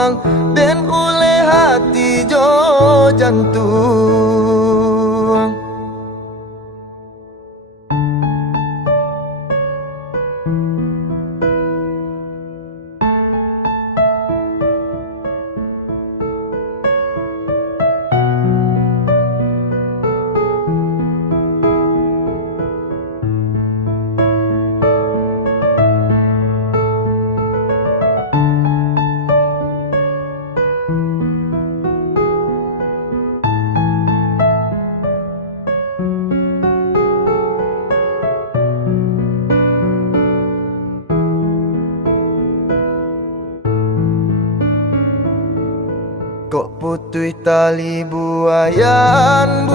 sambuang dan oleh hati jo jantung. Kok putih tali buayan,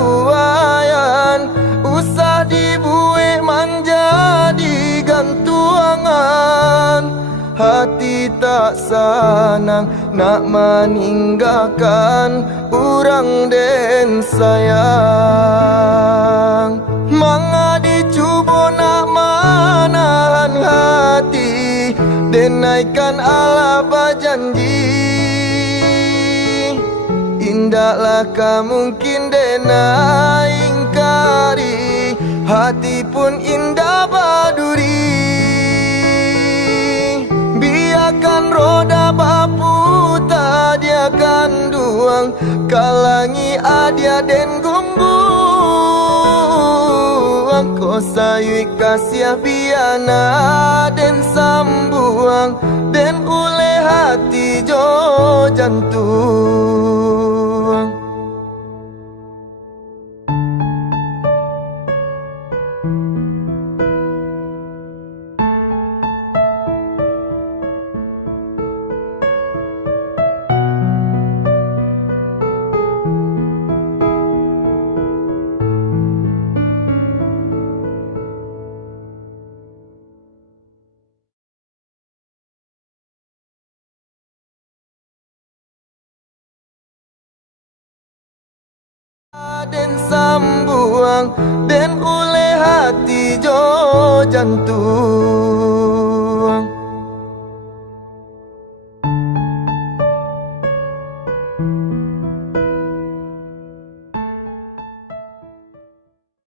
usah dibuik manja di gantuangan. Hati tak senang nak meninggalkan orang den sayang. Manga dicuba nak menahan hati den naikkan ala berjanji. Indahlah mungkin dena ingkari, hati pun indah baduri. Biarkan roda berputar, dia akan duang kalangi adia den gumbuang. Kau sayui kasih biana den sambuang den oleh hati jo jantung. Den sambuang den oleh hati jo jantung.